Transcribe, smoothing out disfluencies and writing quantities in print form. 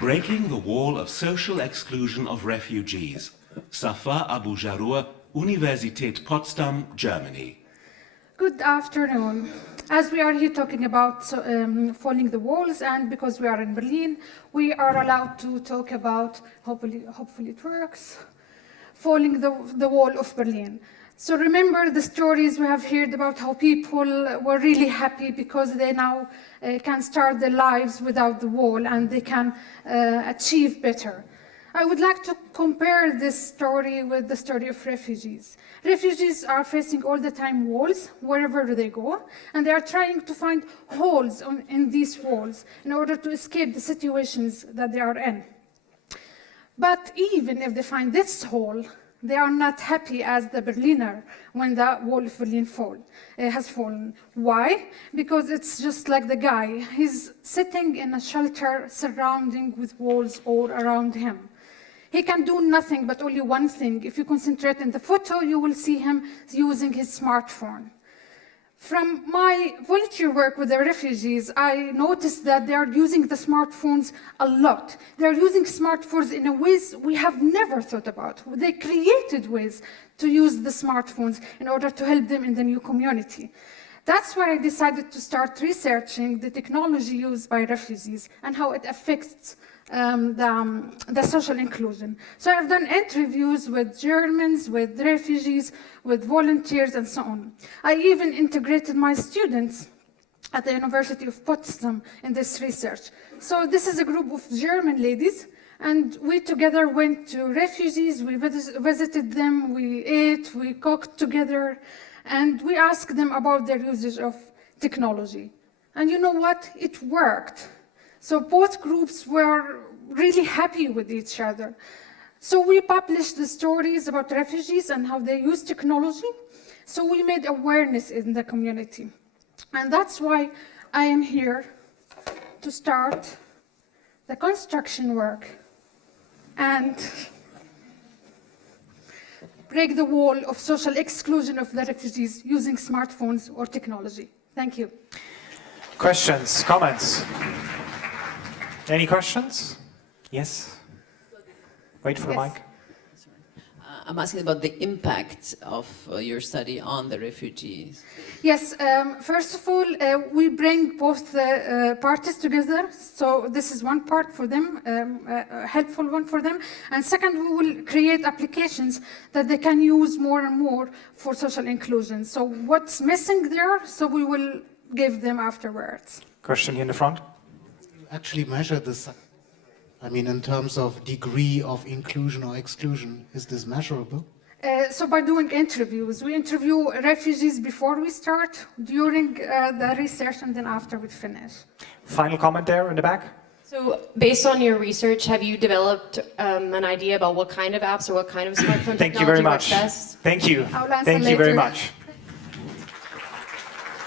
Breaking the Wall of Social Exclusion of Refugees. Safa'a Abujarour, Universität Potsdam, Germany. Good afternoon. As we are here talking about falling the walls, and because we are in Berlin, we are allowed to talk about, hopefully it works, falling the wall of Berlin. So remember the stories we have heard about how people were really happy because they now can start their lives without the wall and they can achieve better. I would like to compare this story with the story of refugees. Refugees are facing all the time walls wherever they go, and they are trying to find holes in these walls in order to escape the situations that they are in. But even if they find this hole, they are not happy as the Berliner when the wall of Berlin has fallen. Why? Because it's just like the guy. He's sitting in a shelter surrounding with walls all around him. He can do nothing but only one thing. If you concentrate in the photo, you will see him using his smartphone. From my volunteer work with the refugees, I noticed that they are using the smartphones a lot. They are using smartphones in a ways we have never thought about. They created ways to use the smartphones in order to help them in the new community. That's why I decided to start researching the technology used by refugees and how it affects the social inclusion. So I've done interviews with Germans, with refugees, with volunteers, and so on. I even integrated my students at the University of Potsdam in this research. So this is a group of German ladies, and we together went to refugees, we visited them, we ate, we cooked together, and we asked them about their usage of technology. And you know what? It worked. So both groups were really happy with each other. So we published the stories about refugees and how they use technology. So we made awareness in the community. And that's why I am here to start the construction work and break the wall of social exclusion of the refugees using smartphones or technology. Thank you. Questions, comments? Any questions? Yes? Wait for the mic. I'm asking about the impact of your study on the refugees. Yes, first of all, we bring both parties together. So this is one part for them, a helpful one for them. And second, we will create applications that they can use more and more for social inclusion. So what's missing there, so we will give them afterwards. Question here in the front. Actually measure this, I mean, in terms of degree of inclusion or exclusion, is this measurable? So by doing interviews, we interview refugees before we start, during the research, and then after we finish. Final comment there in the back. So based on your research, have you developed an idea about what kind of apps or what kind of smartphone Thank you very technology much. works best? Thank you. I'll answer Thank you very later. much.